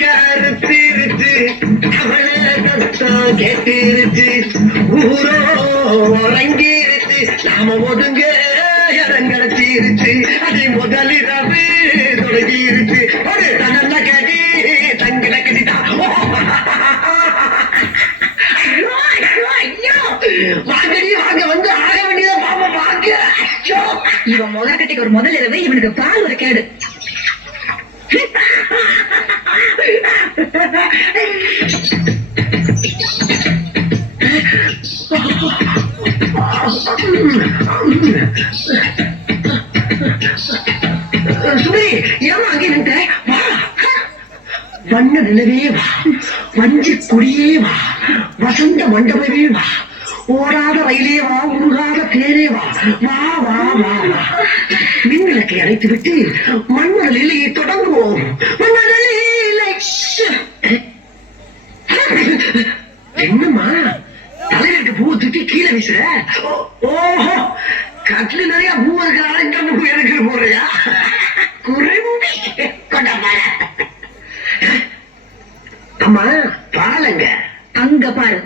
கருத்திருச்சு அவளை சத்தம் கேட்டிருச்சு ஊரோ உறங்கிருச்சு நாம ஒதுங்க இடம் கிடைச்சிருச்சு அதை முதலிரவு தொடங்கிருச்சு ஒரு தனல்ல கடி தங்கில கடிதான் வாங்கடி வாங்க வந்து ஆக வேண்டியத பாப்பா வாங்க. இவன் முதற்கட்டிக்கு ஒரு முதல் இரவு இவனுக்கு பால் ஒரு கேடு. சுமி ஏமா அங்கே நின்ற வண்ண நிலவே வா வஞ்சி கொடியே வா வசந்த மண்டபமே வா ஓடாத ரயிலே வா உருகாத தேரே வா வா வா வா வா மின்விளக்கை அணைத்து விட்டு மண்மணல் இலையை தொடங்குவோம். என்னம்மா தலைவருக்கு பூ தூக்கி கீழே வீசுற? ஓஹோ கட்லு நிறைய பூ இருக்கிறாங்க இந்த பூ எனக்கு போறியா? குறைமுடி கொண்டாட அம்மா பாலங்க அங்க பாரு.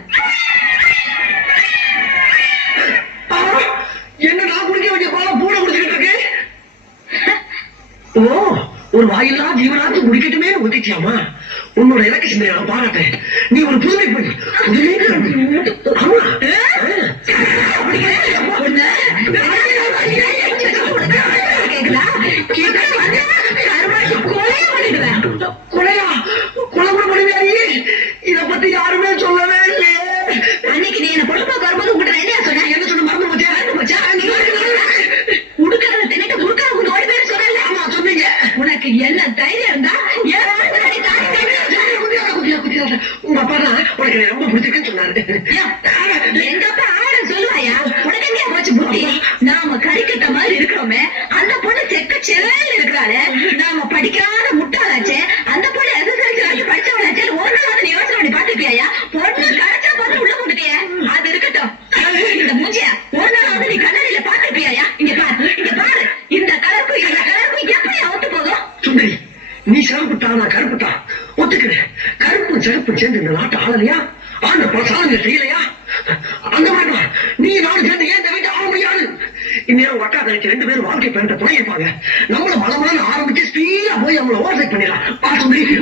என்ன நான் குடிக்க வேண்டிய பால பூனை குடிச்சுக்கிட்டு இருக்கு. ஓ ஒரு வாயில்லா ஜீவனாத்து குடிக்கட்டுமே ஒதுக்கியாமா? உன்னோட இலக்கு சிந்தையான பாராட்டேன். நீ ஒரு புதுமை பண்ணி கொலையா கொலை கூட பண்ணுவியாயே? இத பத்தி யாருமே சொல்லவே இல்லையே. அன்னைக்கு நீ என்ன பொழுது வரும்போது உங்ககிட்ட என்ன சொன்ன? என்ன சொன்ன மறந்து போச்சா? உடுக்கிறத தின்னுட்டு குடுக்கிற உங்க ஓடி பேர் சொன்னல. ஆமா சொன்னீங்க. உனக்கு என்ன தைரியம் இருந்தா உங்க அப்பா தான் உனக்கு ரொம்ப பிடிச்சிருக்குன்னு சொன்னாரு. எங்க அப்பா ஆயிரம் சொல்லுவாயா? உனக்கு என்ன போச்சு புத்தி? நாம கறிக்கட்ட மாதிரி இருக்கிறோமே அந்த பொண்ணு செக்க செல்ல இருக்கிறாளே, நாம படிக்காத முட்டாளாச்சே, அந்த பொண்ணு எதிர்த்து படிச்சவளாச்சே, ஒரு நாள் நீ யோசனை பண்ணி பாத்துப்பியா? பொண்ணு கரைச்சா பார்த்து உள்ள போட்டுட்டிய. அது இருக்கட்டும், இந்த மூஞ்சியா ஒரு நாளாவது நீ கண்ணாடியில பாத்துப்பியா? இங்க பாரு இங்க பாரு, இந்த கலருக்கும் இந்த கலருக்கும் எப்படி ஒத்து போதும்? சுந்தரி நீ சிறப்புட்டா நான் கருப்புட்டா ஒத்துக்கிறேன். கருப்பும் சிறப்பும் சேர்ந்து இந்த நாட்டு ஆளலையா? ஆண்ட பல சாதனை செய்யலையா? அந்த மாதிரி நீ நானும் சேர்ந்து ஏன் இந்த வீட்டை ஆள முடியாது? இந்நேரம் வட்டா தனிக்கு 2 பேரும் வாழ்க்கை பயணத்தை துணையிருப்பாங்க. நம்மள பலமான ஆரம்பிச்சு ஸ்பீடா போய் அவங்கள ஓவர்டேக் பண்ணிடலாம். பாத்து வெளியே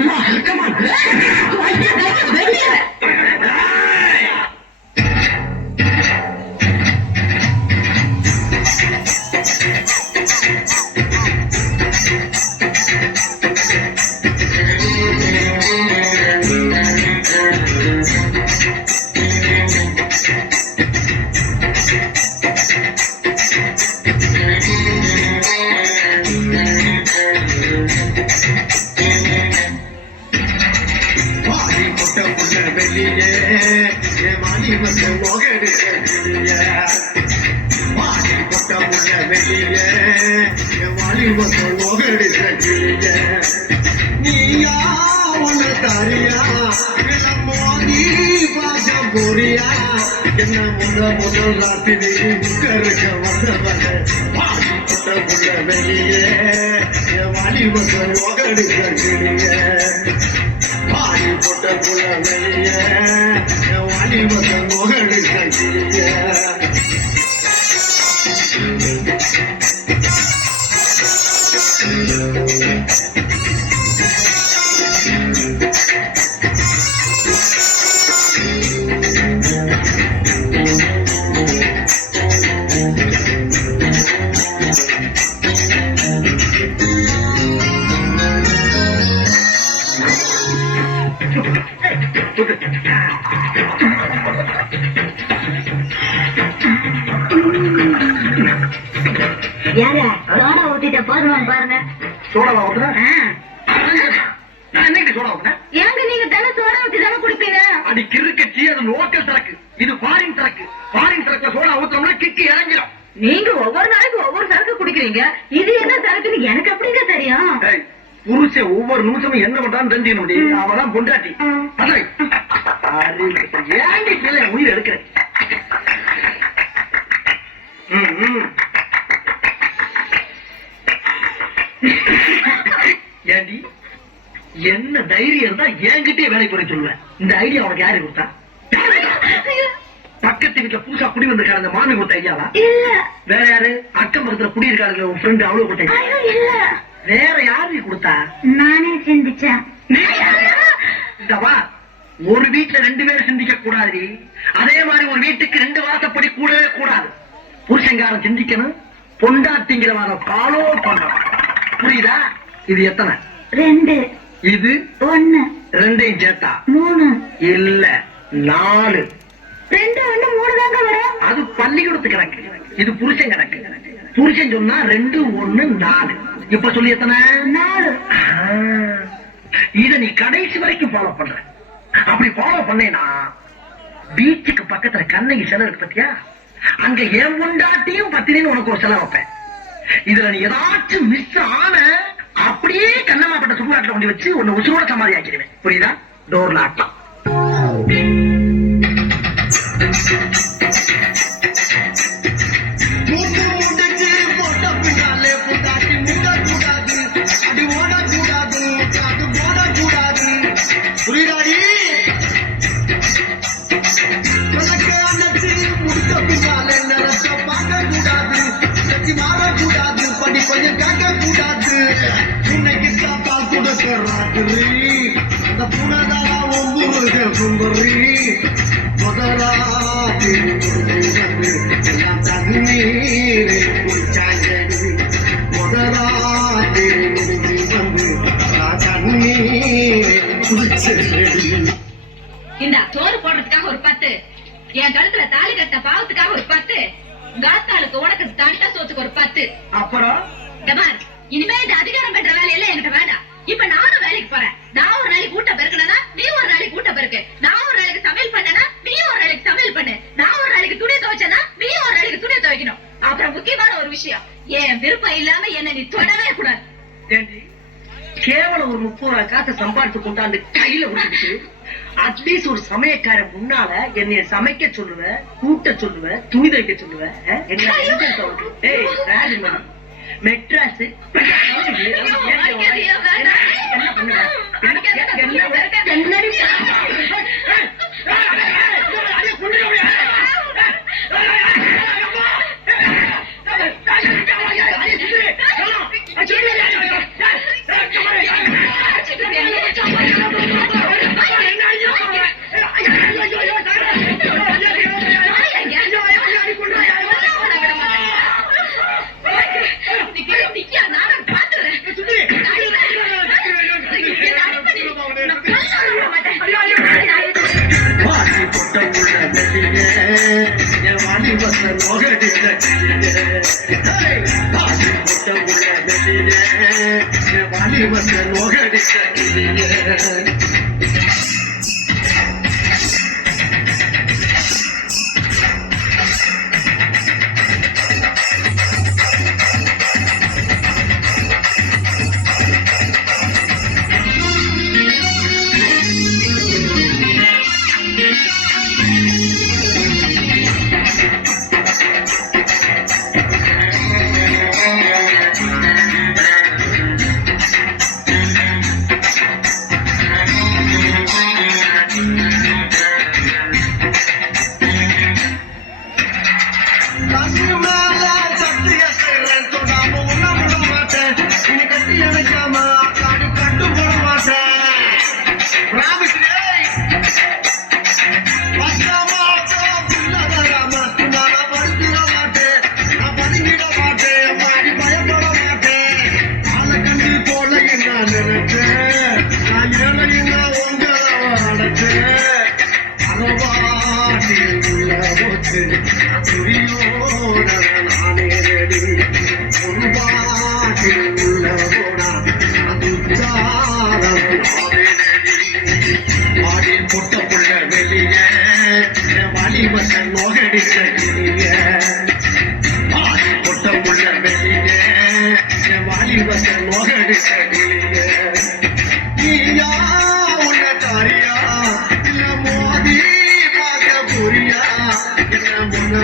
வாடி வந்து மோகடு வாடி கொட்ட முள்ள வெளியே வாடி வந்து மோகடு நீயா ஒன்னு தாரியா மோதி பாச போறியா என்ன முதல் ராத்திரி உட்கருக்க வந்தவன வாடி கொட்ட முள்ள வெளியே வாடி வந்து மோகடு வாடி போட்ட புலவைய வாடி வந்த மோகடு கட்டிய யாரா சோடா ஊத்திட்ட போதும் பாருங்க. சோடாவா ஊத்துற? நான் என்னைக்கு சோடா ஊத்துறேன்? ஏங்க நீங்க தானே சோடா ஊத்தி தானே குடிப்பீங்க? அடி கிறுக்கச்சி, அது லோக்கல் சரக்கு, இது ஃபாரின் சரக்கு. ஃபாரின் சரக்குல சோடா ஊத்துறோம்னா கிக்கு இறங்கிடும். நீங்க ஒவ்வொரு நாளைக்கு ஒவ்வொரு சரக்கு குடிக்கிறீங்க, இது என்ன சரக்குன்னு எனக்கு எப்படிங்க தெரியும்? புருஷன் ஒவ்வொரு நிமிஷமும் என்ன பண்றான்னு தெரிஞ்சுக்க முடியும். அவதான் பொண்டாட்டி. ஏண்டி பிள்ளை உயிர் எடுக்கிறேன்? ஏண்டி என்ன தைரியம் இருந்தா என்கிட்டயே வேலை குறை சொல்லுவேன். இந்த ஐடியா உனக்கு யாரு கொடுத்தா? பக்கத்து வீட்டுல புதுசா குடி வந்திருக்காரு அந்த மாமி கொடுத்த ஐடியாவா? இல்ல. வேற யாரு? அக்கம் பக்கத்துல குடி இருக்காரு உன் ஃப்ரெண்ட் அவ்வளவு கொடுத்த? இல்ல. வேற யாரு கொடுத்தா? நானே சிந்திச்சேன். இந்தவா, ஒரு வீட்டுல 2 பேர் சிந்திக்க கூடாது. அதே மாதிரி ஒரு வீட்டுக்கு 2 வாசப்படி கூடவே கூடாது. புருஷங்காரன் சிந்திக்கணும், பொண்டாட்டிங்கிற வாரம் காலோ பண்ணணும். புரியுதா? இது எத்தனை? 2. இது 1. 2ஐயும் சேர்த்தா 3. இல்ல 4. 2 1 3 தாங்க வரும். அது பள்ளிக்கூடத்து கணக்கு, இது புருஷன் கணக்கு. புருஷன் சொன்னா 2 1 4. இப்ப சொல்லி எத்தனை? 4. இத நீ கடைசி வரைக்கும் ஃபாலோ பண்ற. அப்படி ஃபாலோ பண்ணேனா பீச்சுக்கு பக்கத்துல கண்ணகி சிலை இருக்கு பத்தியா, அங்க என் பொண்டாட்டியும் பத்தினின்னு உனக்கு ஒரு சிலை வைப்பேன். இதுல நீ ஏதாச்சும் மிஸ் ஆன அப்படியே கண்ணமாப்பட்ட சுடுகாட்டுல கொண்டு வச்சு உன்னை உசுரோட சமாதி ஆக்கிடுவேன். புரியுதா? டோர்ல ஆட்டம். புரியுதாடி? முடிச்ச பின்னாலே நினைச்ச பார்க்க கூடாது, சக்தி மாறக்கூடாது, படி கொஞ்சம் கேட்க கூடாது. இன்னைக்கு பால் கொடுக்க ராத்திரி அந்த புனதாரா ஒம்புருக சுந்தரி முதலாத்தி வந்து எல்லாம் தண்ணீரை குடிச்சாங்கடி. முதலாத்தி வந்து தண்ணீரை குடிச்சடி. இந்த சோறு போடுறதுக்காக ஒரு 10, என் கழுத்துல தாலி கட்ட பாவத்துக்காக ஒரு 10, காத்தாளுக்கு உனக்கு தண்டை சோத்துக்கு ஒரு 10. அப்புறம் இனிமே இந்த அதிகாரம் பண்ற வேலையெல்லாம் என்கிட்ட வேண்டாம். இப்ப நானும் வேலைக்கு போறேன். நான் ஒரு நாளைக்கு கூட்ட பெருக்கணும்னா நீ ஒரு நாளைக்கு கூட்ட பெருக்கு. நான் ஒரு நாளைக்கு சமையல் பண்ணனா நீ ஒரு நாளைக்கு சமையல் பண்ணு. நான் ஒரு நாளைக்கு துணி துவைச்சனா நீ ஒரு நாளைக்கு துணி துவைக்கணும். அப்புறம் முக்கியமான ஒரு விஷயம், என் விருப்பம் இல்லாம என்ன நீ தொடவே கூடாது. கேவலம் ஒரு 30 ரூபாய் காசை சம்பாதிச்சு கொண்டாந்து கையில விட்டுட்டு அட்லீஸ்ட் ஒரு சமயக்காரன் முன்னால என்னைய சமைக்க சொல்லுவேன், கூட்ட சொல்லுவேன், துணி தைக்க சொல்லுவேன். மெட்ராஸ்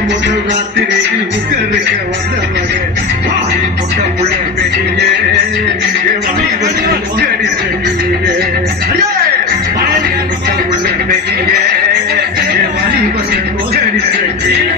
முதல் ராத்திரி முகருக்க வந்தவங்க பொட்ட புள்ள பெரிய நன்றி